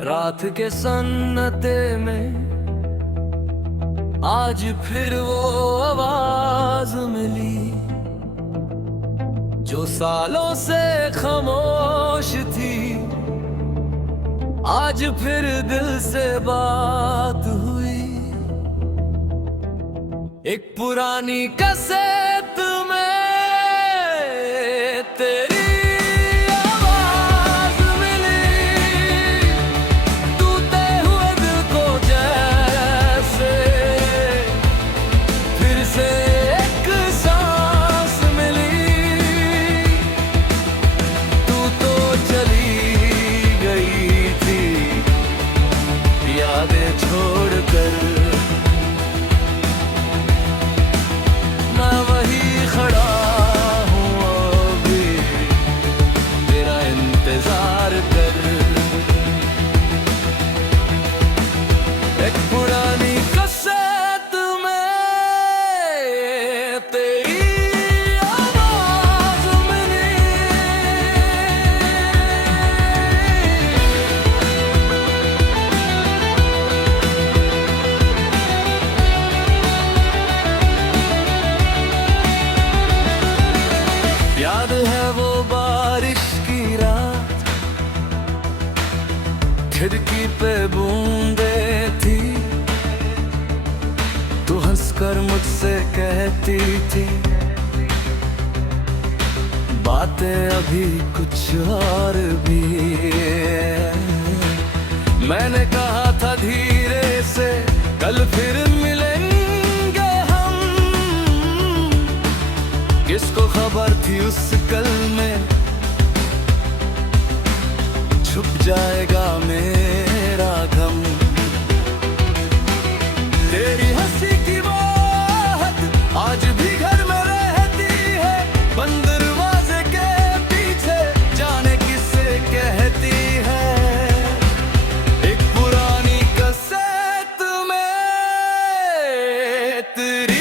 रात के सन्नाटे में आज फिर वो आवाज मिली जो सालों से खामोश थी। आज फिर दिल से बात हुई। एक पुरानी कैसेट में तेरी छोड़कर मैं वही खड़ा हूँ अभी तेरा इंतजार कर। एक पुरानी कैसेट में तेरी आवाज मिली। याद है वो बारिश की रात, खिड़की पे बूंदे थी। तू हंसकर मुझसे कहती थी बातें अभी कुछ और भी। मैंने कहा था धीरे से कल फिर मिलेंगे हम। किसको खबर थी उस कल में छुप जाएगा मेरा गम। तेरी हंसी की बात आज भी घर में रहती है, बंद दरवाजे के पीछे जाने किससे कहती है। एक पुरानी कैसेट में तेरी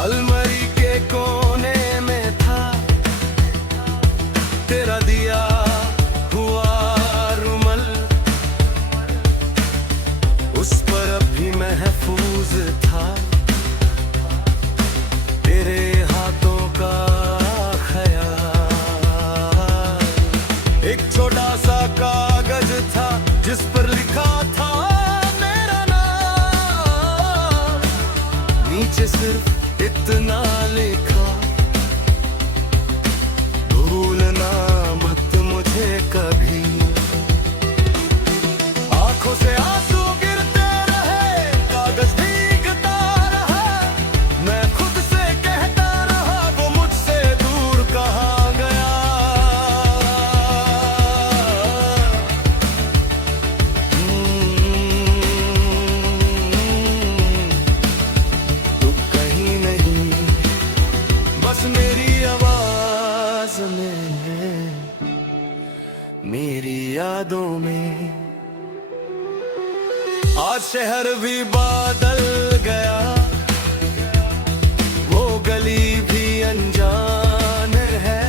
अलमारी के कोने में था तेरा दिया हुआ रुमाल। उस पर अभी महफूज था तेरे हाथों का ख्याल। एक छोटा सा कागज था जिस पर लिखा था मेरा नाम। नीचे सिर्फ इतना लिखा भूलना मत मुझे कभी। आंखों से आंसू गिरते रहे, कागज भीगता रहा। मैं खुद से कहता रहा वो मुझसे दूर कहाँ गया। तू कहीं नहीं, बस मेरी आवाज में, मेरी यादों में। आज शहर भी बादल गया, वो गली भी अनजान है।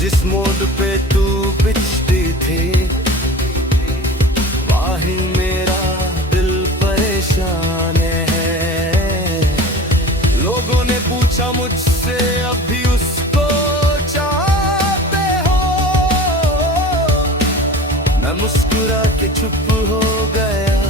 जिस मोड़ पे तू बिछती थी वहीं मेरा दिल परेशान है। लोगों ने पूछा मुझसे अभी उसको चाहते हो। मैं मुस्कुरा के चुप हो गया।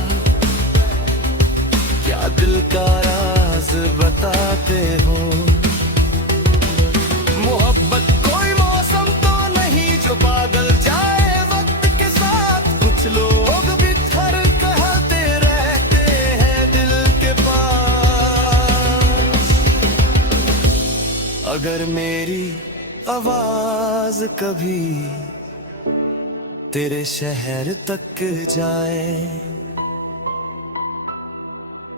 अगर मेरी आवाज कभी तेरे शहर तक जाए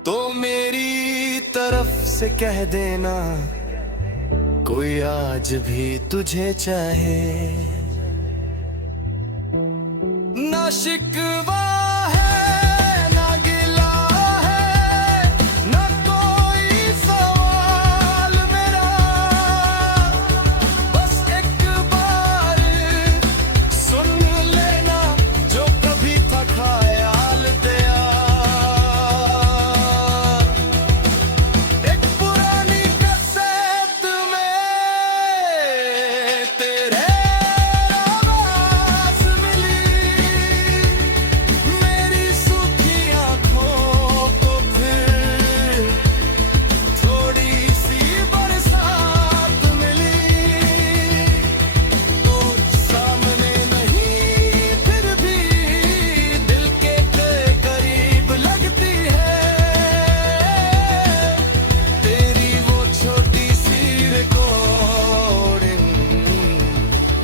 तो मेरी तरफ से कह देना, कोई आज भी तुझे चाहे। ना शिकवा है ना गिला है, ना कोई सवाल मेरा, बस एक बार सुन लेना जो कभी था ख्याल तेरा। एक पुरानी कैसेट में तेरे आवाज मिली, मेरी सूखी आंखों को फिर थोड़ी सी बरसात मिली। तू सामने नहीं फिर भी दिल के करीब लगती है, तेरी वो छोटी सी रिकॉर्डिंग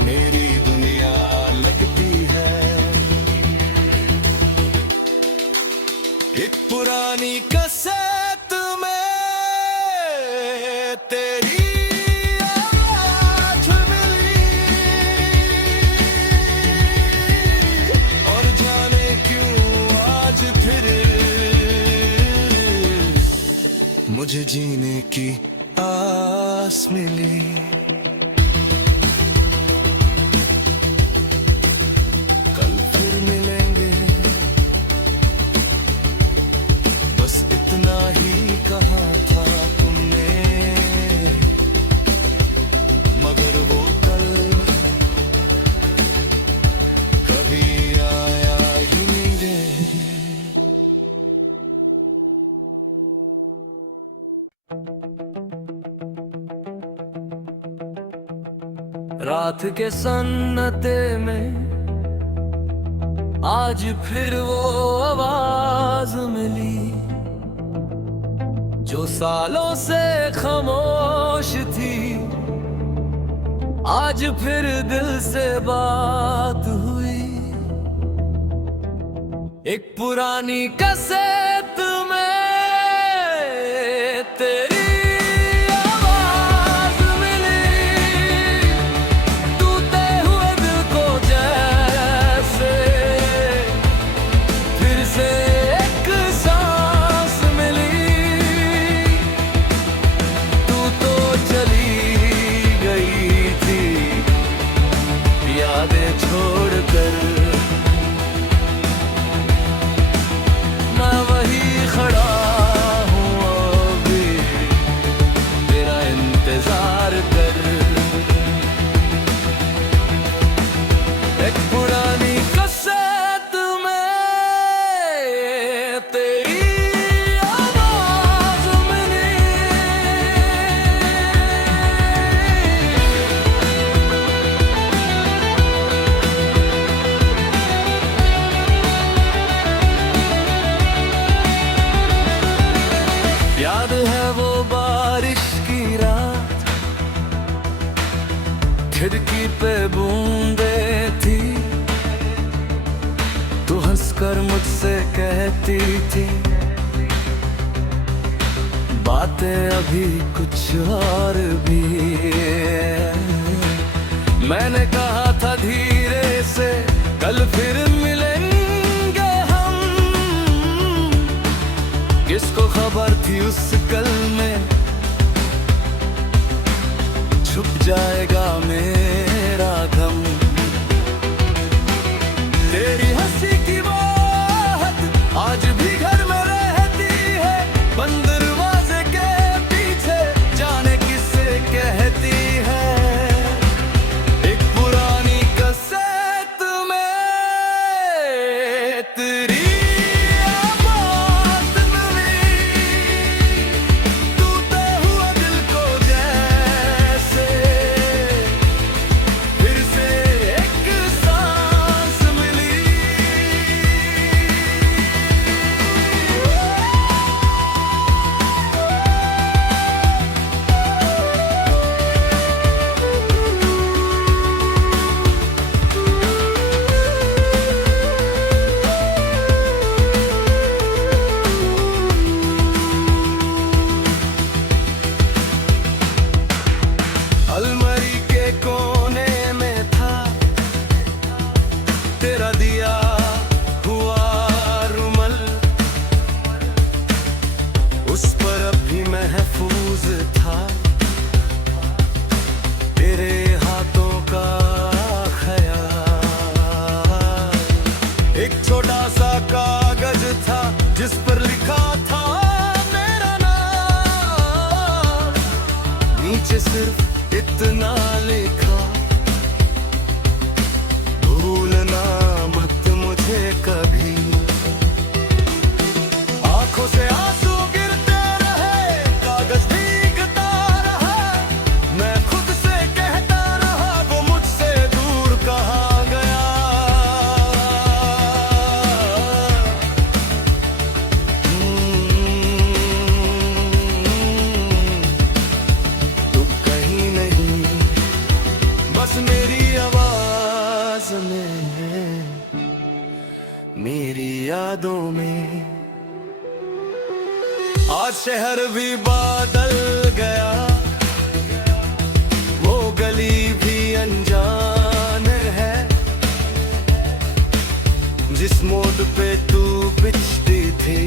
मेरी दुनिया लगती है। एक पुरानी कैसेट में तेरी आवाज मिली, और जाने क्यों आज फिर मुझे जीने की आस मिली। कल फिर मिलेंगे, बस इतना ही कहा था तुमने, मगर वो कल कभी आया ही नहीं रे। रात के सन्नाटे में आज फिर वो आवाज मिली, जो सालों से खामोश थी, आज फिर दिल से बात हुई। एक पुरानी कैसेट में तेरी आवाज मिली, टूटे हुए दिल को जैसे फिर से एक सांस मिली। तू तो चली गई थी यादें छोड़कर, मैं वही खड़ा हूँ अभी तेरा इंतजार कर। एक पुरानी कैसेट में तेरी आवाज मिली। याद है वो बारिश की रात, खिड़की पे बूंदे थी, तू हंसकर मुझसे कहती थी बातें अभी कुछ और भी। मैंने कहा था धीरे से कल फिर मिलेंगे हम, किसको खबर थी उस कल में छुप जाएगा मेरा गम। तेरी हंसी की बात आज भी घर में रहती है, बंद दरवाजे के पीछे जाने किससे कहती है। एक पुरानी कैसेट में तेरी आवाज मिली, टूटे हुए दिल को जैसे आज शहर भी बादल गया, वो गली भी अनजान है। जिस मोड़ पे तू बिछती थी,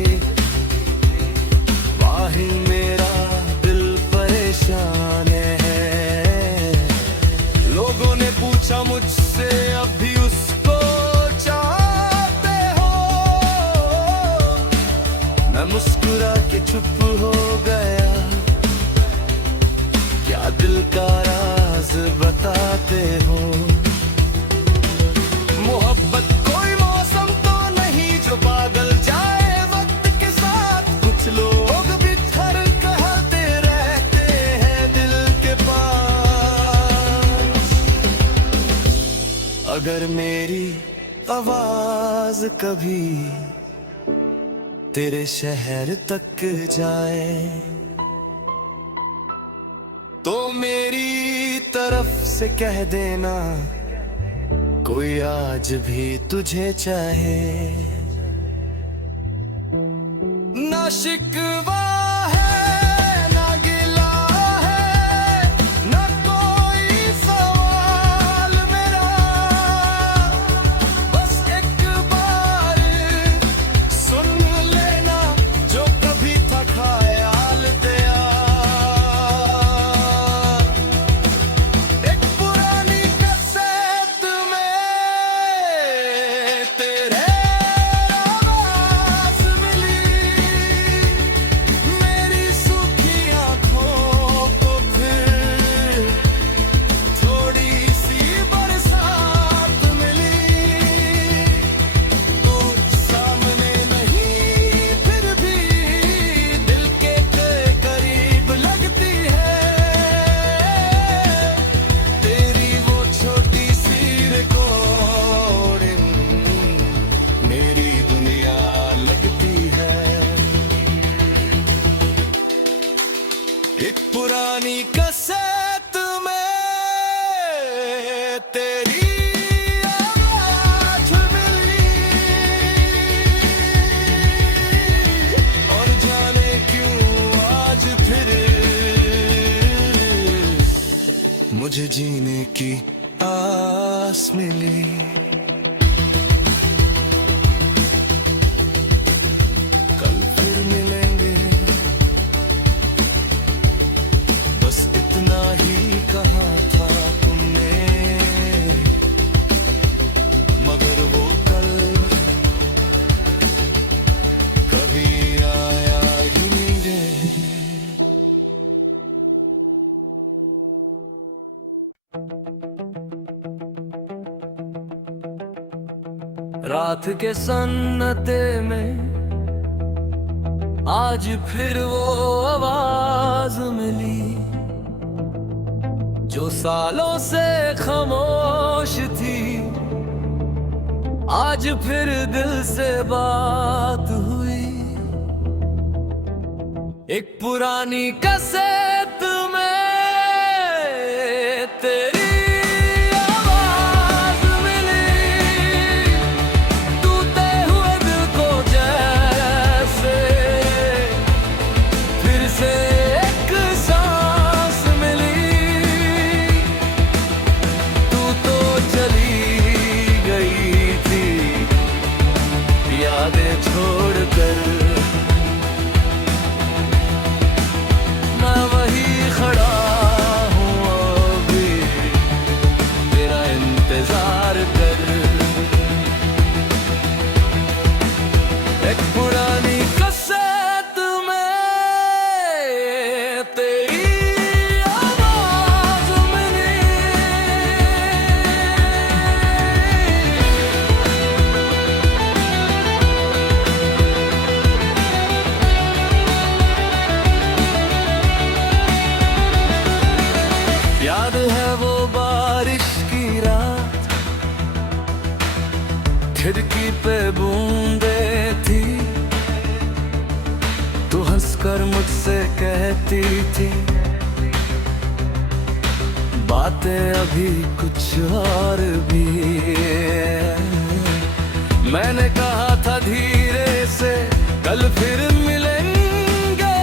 वाही मेरा दिल परेशान है। लोगों ने पूछा मुझसे अभी उसको चाहते हो, मैं मुस्कुरा के चुप हो गया। क्या दिल का राज बताते हो? मोहब्बत कोई मौसम तो नहीं जो बदल जाए वक्त के साथ। कुछ लोग बिछड़ कहते रहते हैं दिल के पास। अगर मेरी आवाज कभी तेरे शहर तक जाए, तो मेरी तरफ से कह देना, कोई आज भी तुझे चाहे। ना शिकवा है ना गिला है, ना कोई सवाल मेरा। बस एक बार सुन लेना जो कभी था ख्याल तेरा। एक पुरानी कैसेट में तेरे आवाज मिली, मेरी सूखी आंखों को फिर थोड़ी सी बरसात मिली। तू सामने नहीं फिर भी दिल के करीब लगती है। तेरी वो छोटी सी रिकॉर्डिंग मेरी दुनिया लगती है। एक पुरानी कैसेट में तेरी आवाज मिली, और जाने क्यों आज फिर मुझे जीने की आस मिली। कल फिर मिलेंगे, बस इतना ही कहा था तुमने, मगर वो कल कभी आया ही नहीं। रात के सन्नाटे में आज फिर वो आवाज मिली, जो सालों से खामोश थी। आज फिर दिल से बात हुई। एक पुरानी कैसेट में तेरी खिड़की पे बूंदे थी, तू हंसकर मुझसे कहती थी बातें अभी कुछ और भी। मैंने कहा था धीरे से कल फिर मिलेंगे,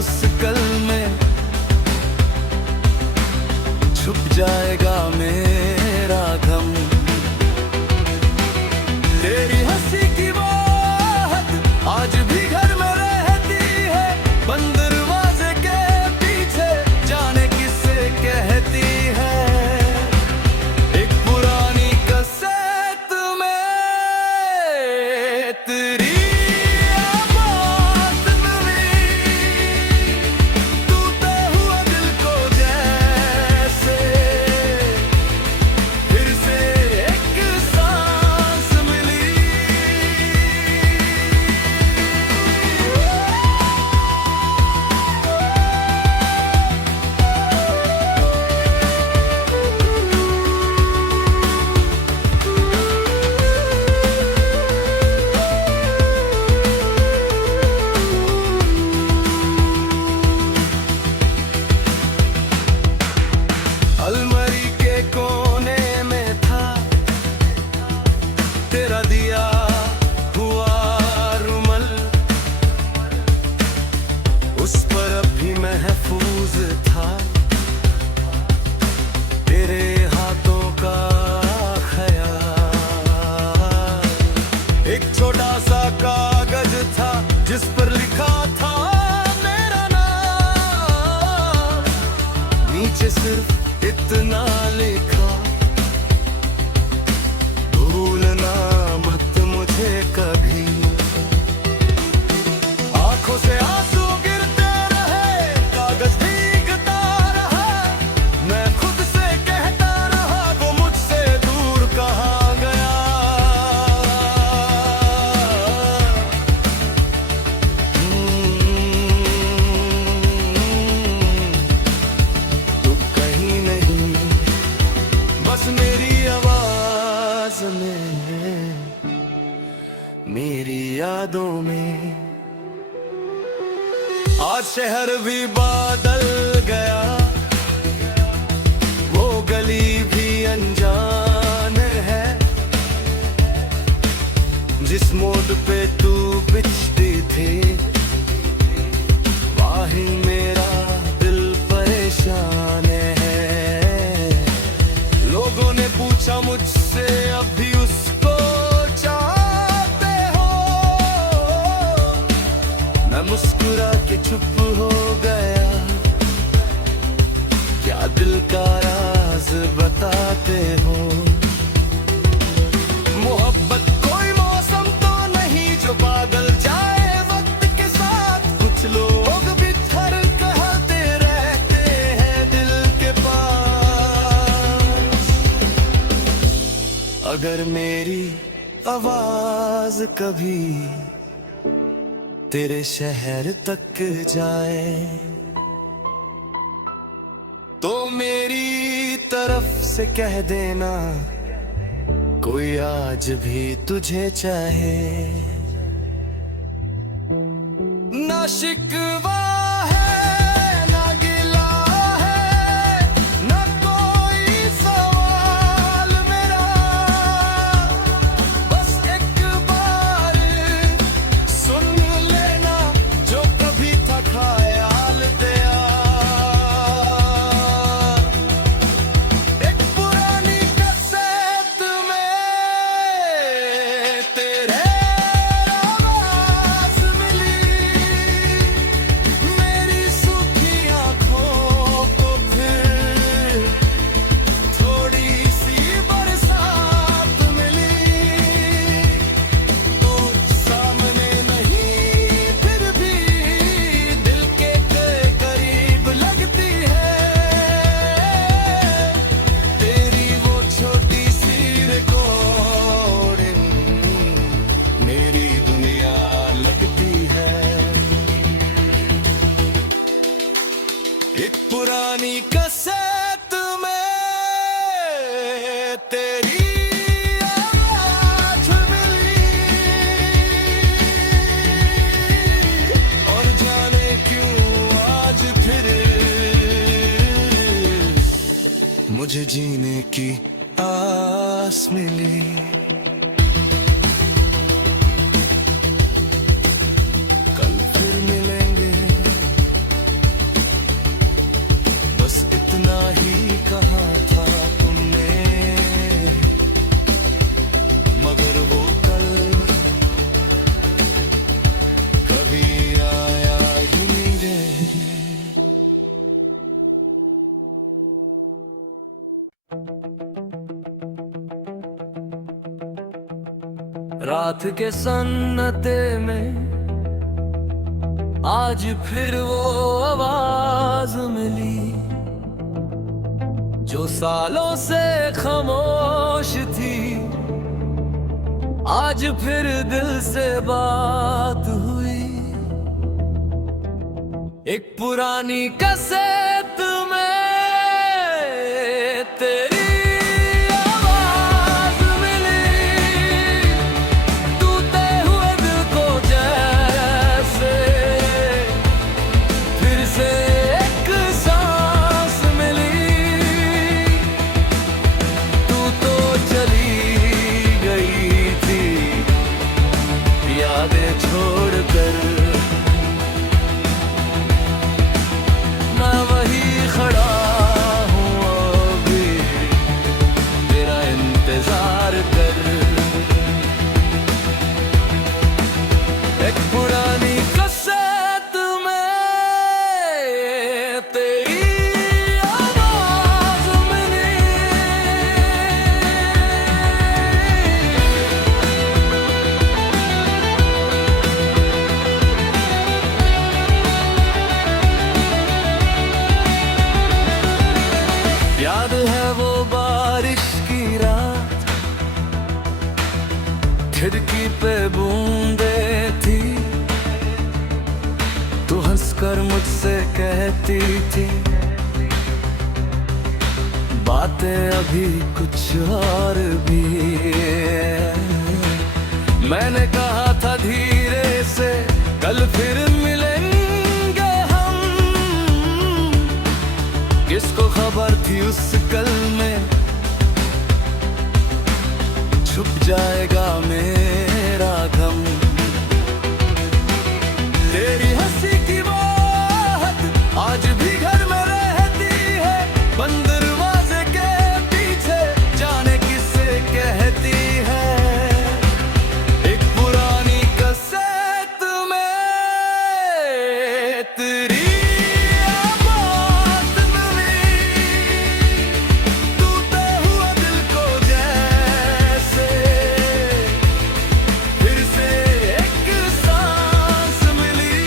उस कल में छुप जाएगा मेरा गम। तेरी हंसी की बात आज भी घर में रहती है, बंद दरवाजे के पीछे जाने किससे कहती है। एक पुरानी कैसेट में तेरी आवाज़ मिली, टूटे हुए दिल को जैसे फिर से एक सांस मिली। अलमारी के कोने में था तेरा दिया हुआ रुमाल, उस पर अभी महफूज था तेरे हाथों का ख्याल। एक छोटा सा कागज था जिस पर लिखा था मेरा नाम, नीचे सिर्फ इतना लिखा, भूलना मत मुझे कभी। आंखों से आंसू गिरते रहे, कागज भीगता रहा, मैं खुद से कहता रहा वो मुझसे दूर कहाँ गया। तू कहीं नहीं, बस मेरी आवाज में, मेरी यादों में। आज शहर भी बादल गया, वो गली भी अनजान है, जिस मोड़ पे तू बिछती थी वहीं मेरा दिल परेशान है। लोगों ने पूछा मुझसे अभी उसको चाहते हो, मैं मुस्कुरा के चुप हो गया, क्या दिल का राज बताते हो। मोहब्बत कोई मौसम तो नहीं जो बदल जाए वक्त के साथ, कुछ लोग बिछड़ कहते रहते हैं दिल के पास। अगर मेरी आवाज कभी तेरे शहर तक जाए तो मेरी तरफ से कह देना कोई आज भी तुझे चाहे। ना शिकवा है ना गिला है, ना कोई सवाल मेरा, बस एक बार सुन लेना जो कभी था ख्याल तेरा। एक पुरानी कैसेट में तेरे आवाज मिली, मेरी सूखी आंखों को फिर थोड़ी सी बरसात मिली। तू सामने नहीं फिर भी दिल के करीब लगती है, तेरी वो छोटी सी रिकॉर्डिंग मेरी दुनिया लगती है। एक पुरानी कैसेट में तेरी आवाज मिली, और जाने क्यों आज फिर मुझे जीने की आस मिली। कल फिर मिलेंगे रात के सन्नाटे में आज फिर वो आवाज मिली जो सालों से खामोश थी। आज फिर दिल से बात हुई। एक पुरानी कैसेट में तेरी आवाज मिली, टूटे हुए दिल को जैसे फिर से एक सांस मिली। तू तो चली गई थी यादें छोड़कर, मैं वही खड़ा हूँ अभी तेरा इंतजार कर। एक पुरानी कैसेट में तेरी आवाज मिली। याद है वो बारिश की रात, खिड़की पे बूंदे थी। तू हंसकर मुझसे कहती थी बातें अभी कुछ और भी। मैंने कहा था धीरे से कल फिर मिलेंगे हम। किसको खबर थी उस कल में छुप जाएगा मेरा गम। तेरी हंसी की बात आज भी घर में रहती है, बंद दरवाजे के पीछे जाने किससे कहती है। एक पुरानी कैसेट में तेरी आवाज मिली, टूटे हुए दिल को जैसे फिर से एक सांस मिली।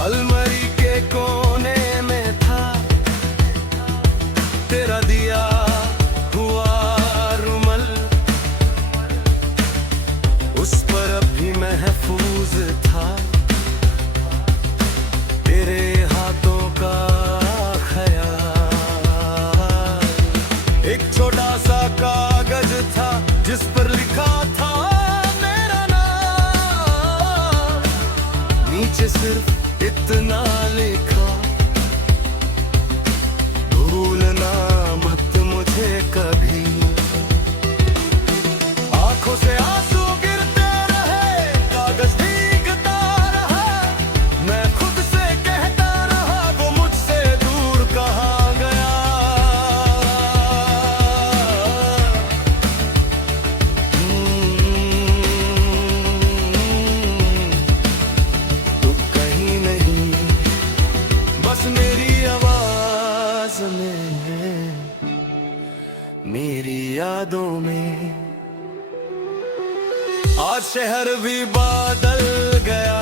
अलमारी के कोने में था तेरा दिया हुआ रुमाल, उस पर अभी महफूज था तेरे हाथों का ख्याल। एक छोटा सा कागज था जिस पर लिखा था मेरा नाम, नीचे सिर्फ इतना लिखा भूलना मत मुझे कभी। आंखों से आंसू गिरते रहे, कागज भीगता रहा, मैं खुद से कहता रहा वो मुझसे दूर कहाँ गया। तू कहीं नहीं, बस मेरी आवाज में, मेरी यादों में। आज शहर भी बादल गया,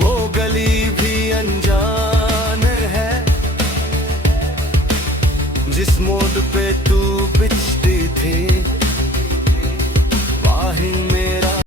वो गली भी अनजान है, जिस मोड़ पे तू बिछती थी वाही में